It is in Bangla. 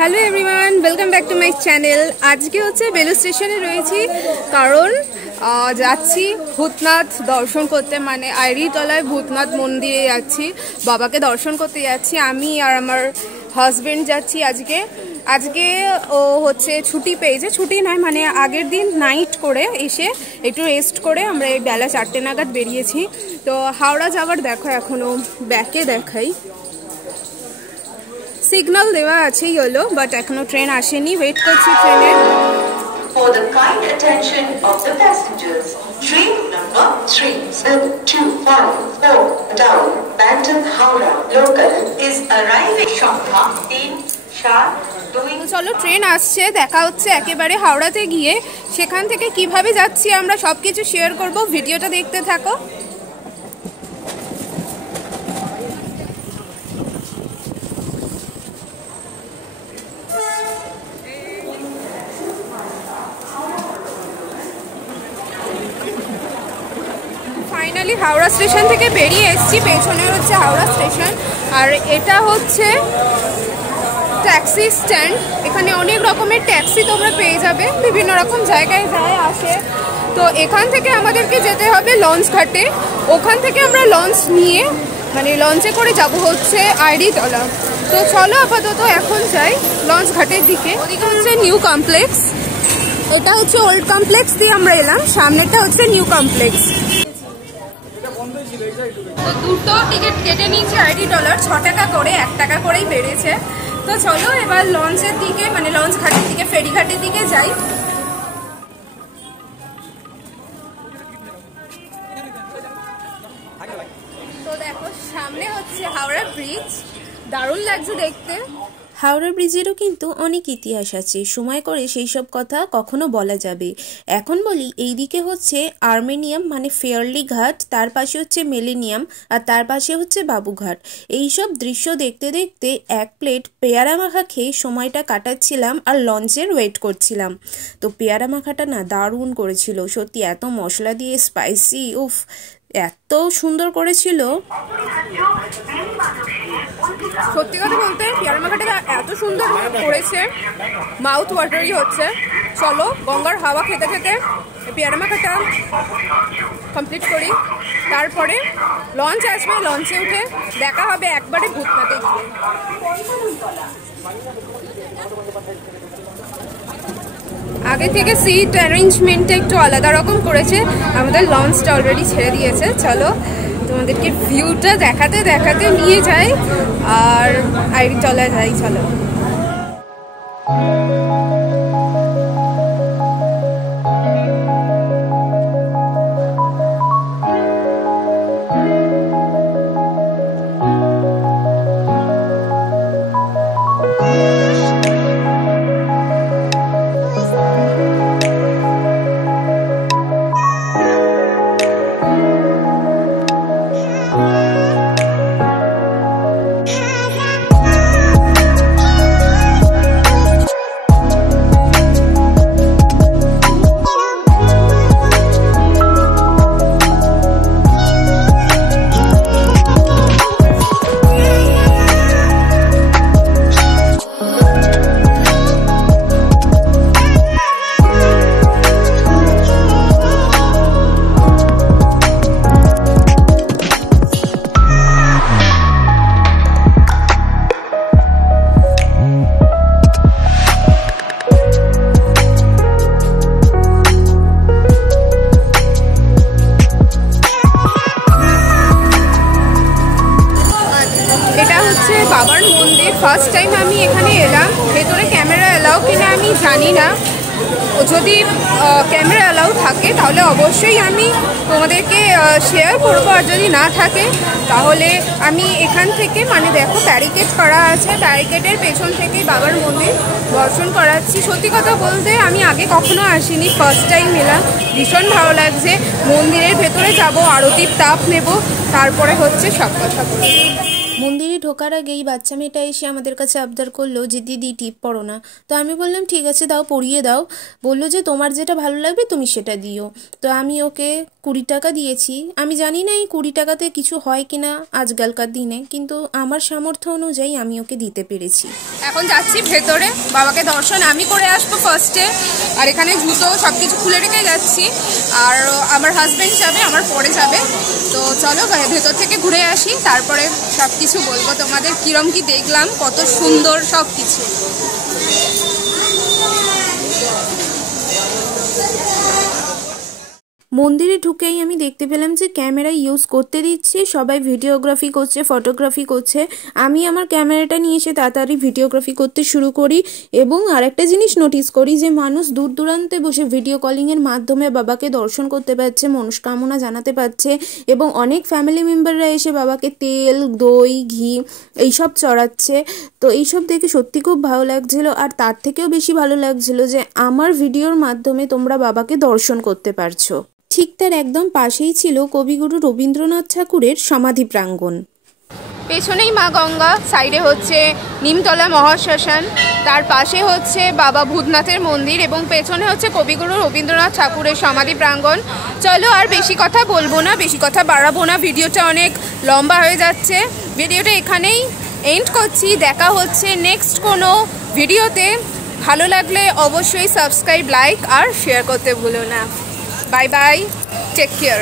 Hello everyone, welcome back to my channel. আজকে হচ্ছে বেলুড় স্টেশনে রয়েছি, কারণ যাচ্ছি ভূতনাথ দর্শন করতে, মানে আইরিতলায় ভূতনাথ মন্দিরে যাচ্ছি, বাবাকে দর্শন করতে যাচ্ছি। আমি আর আমার হাজবেন্ড যাচ্ছি। আজকে ও হচ্ছে ছুটি পেয়েছে, ছুটি নয় মানে আগের দিন নাইট করে এসে একটু রেস্ট করে আমরা এই বেলা 4টে নাগাদ বেরিয়েছি। তো হাওড়া যাওয়ার দেখো, এখনও ব্যাকে দেখাই, সিগন্যাল দেওয়া আছে ইয়েলো, বাট এখনো ট্রেন আসেনি, ওয়েট করছি ট্রেনের। For the kind attention of the passengers, train number 37254 down Bantam Howrah local is arriving Shankha 342। চলো, ট্রেন আসছে, দেখা হচ্ছে একেবারে হাওড়াতে গিয়ে। সেখান থেকে কিভাবে যাচ্ছি আমরা সবকিছু শেয়ার করব, ভিডিওটা দেখতে থাকো। ফাইনালি হাওড়া স্টেশন থেকে বেরিয়ে এসেছি, পেছনে হচ্ছে হাওড়া স্টেশন, আর এটা হচ্ছে ট্যাক্সি স্ট্যান্ড। এখানে অনেক রকমের ট্যাক্সি তোমরা পেয়ে যাবে, বিভিন্ন রকম জায়গায় যায় আসে। তো এখান থেকে আমাদেরকে যেতে হবে লঞ্চ ঘাটে, ওখান থেকে আমরা লঞ্চ নিয়ে মানে লঞ্চে করে যাব হচ্ছে আইরিতলা। তো চলো আপাতত এখন যাই লঞ্চ ঘাটের দিকে। ওদিকে হচ্ছে নিউ কমপ্লেক্স, এটা হচ্ছে ওল্ড কমপ্লেক্স দিয়ে আমরা এলাম, সামনেটা হচ্ছে নিউ কমপ্লেক্স। তো দুটো টিকিট কেটে নিয়েছি আইরিতলার, 6 টাকা করে, 1 টাকা করেই বেড়েছে। তো চলো এবার লঞ্চের দিকে মানে লঞ্চ ঘাটের দিকে, ফেরিঘাটের দিকে যাই। তো দেখো সামনে হচ্ছে হাওড়া ব্রিজ, দারুণ লাগছে দেখতে। হাওড়া ব্রিজেরও কিন্তু অনেক ইতিহাস আছে, সময় করে সেই সব কথা কখনো বলা যাবে। এখন বলি, এইদিকে হচ্ছে আর্মেনিয়াম মানে ফেয়ারলি ঘাট, তার পাশে হচ্ছে মিলেনিয়াম, আর তার পাশে হচ্ছে বাবুঘাট। এইসব দৃশ্য দেখতে দেখতে এক প্লেট পেয়ারা মাখা খেয়ে সময়টা কাটাচ্ছিলাম আর লঞ্চের ওয়েট করছিলাম। তো পেয়ারা মাখাটা না দারুণ করেছিল সত্যি, এত মশলা দিয়ে স্পাইসি, উফ এত সুন্দর করেছিল। সত্যি কথা বলতে পেয়ারা মাখাটা এত সুন্দর করেছে, মাউথ ওয়াটারি হচ্ছে। চলো গঙ্গার হাওয়া খেতে খেতে পেয়ারা মাখাটা কমপ্লিট করি, তারপরে লঞ্চ আসবে, লঞ্চে উঠে দেখা হবে একবারে ভূতনাথে গিয়ে। আগে থেকে সিট অ্যারেঞ্জমেন্টটা একটু আলাদা রকম করেছে, আমাদের লঞ্চটা অলরেডি ছেড়ে দিয়েছে। চলো তোমাদেরকে ভিউটা দেখাতে দেখাতে নিয়ে যাই আর আইরিতলা যাই। চলো বাবার মন্দির, ফার্স্ট টাইম আমি এখানে এলাম। ভেতরে ক্যামেরা এলাও কিনা আমি জানি না, যদি ক্যামেরা এলাও থাকে তাহলে অবশ্যই আমি তোমাদেরকে শেয়ার করবো, আর যদি না থাকে তাহলে আমি এখান থেকে মানে দেখো ব্যারিকেড করা আছে, ব্যারিকেডের পেছন থেকেই বাবার মন্দির দর্শন করাচ্ছি। সত্যি কথা বলতে আমি আগে কখনো আসিনি, ফার্স্ট টাইম এলাম, ভীষণ ভালো লাগছে। মন্দিরের ভেতরে যাব, আরতির তাপ নেব, তারপরে হচ্ছে সব কথা বলবো। মন্দিরে ঢোকার আগেই বাচ্চা মেয়েটা এসে আমাদের কাছে আবদার করলো যে দিদি টিপ পড়ো না। তো আমি বললাম ঠিক আছে দাও, পরিয়ে দাও। বললো যে তোমার যেটা ভালো লাগবে তুমি সেটা দিও। তো আমি ওকে 20 টাকা দিয়েছি। আমি জানি না এই 20 টাকাতে কিছু হয় কিনা আজকালকার দিনে, কিন্তু আমার সামর্থ্য অনুযায়ী আমি ওকে দিতে পেরেছি। এখন যাচ্ছি ভেতরে, বাবাকে দর্শন আমি করে আসবো ফার্স্টে। আর এখানে জুতো সব কিছু খুলে রেখে যাচ্ছি, আর আমার হাজব্যান্ড যাবে আমার পরে যাবে। তো চলো ভেতর থেকে ঘুরে আসি, তারপরে সব কিছু বলবো তোমাদের কিরম কি দেখলাম, কত সুন্দর সব কিছু। মন্দিরে ঢুকেই আমি দেখতে পেলাম যে ক্যামেরা ইউজ করতে দিচ্ছে, সবাই ভিডিওগ্রাফি করছে, ফটোগ্রাফি করছে। আমি আমার ক্যামেরাটা নিয়ে এসে তাড়াতাড়ি ভিডিওগ্রাফি করতে শুরু করি এবং আরেকটা জিনিস নোটিস করি যে মানুষ দূর দূরান্তে বসে ভিডিও কলিংয়ের মাধ্যমে বাবাকে দর্শন করতে পারছে, মনস্কামনা জানাতে পারছে এবং অনেক ফ্যামিলি মেম্বাররা এসে বাবাকে তেল, দই, ঘি এইসব চড়াচ্ছে। তো এইসব দেখে সত্যি খুব ভালো লাগছিল। আর তার থেকেও বেশি ভালো লাগছিল যে আমার ভিডিওর মাধ্যমে তোমরা বাবাকে দর্শন করতে পারছো। ঠিক তার একদম পাশেই ছিল কবিগুরু রবীন্দ্রনাথ ঠাকুরের সমাধি প্রাঙ্গণ। পেছনেই মা গঙ্গা, সাইডে হচ্ছে নিমতলা মহাশ্মশান, তার পাশে হচ্ছে বাবা ভূতনাথের মন্দির এবং পেছনে হচ্ছে কবিগুরু রবীন্দ্রনাথ ঠাকুরের সমাধি প্রাঙ্গণ। চলো আর বেশি কথা বলবো না, বেশি কথা বাড়াবো না, ভিডিওটা অনেক লম্বা হয়ে যাচ্ছে। ভিডিওটা এখানেই এন্ড করছি, দেখা হচ্ছে নেক্সট কোনো ভিডিওতে। ভালো লাগলে অবশ্যই সাবস্ক্রাইব, লাইক আর শেয়ার করতে ভুলো না। Bye bye, take care.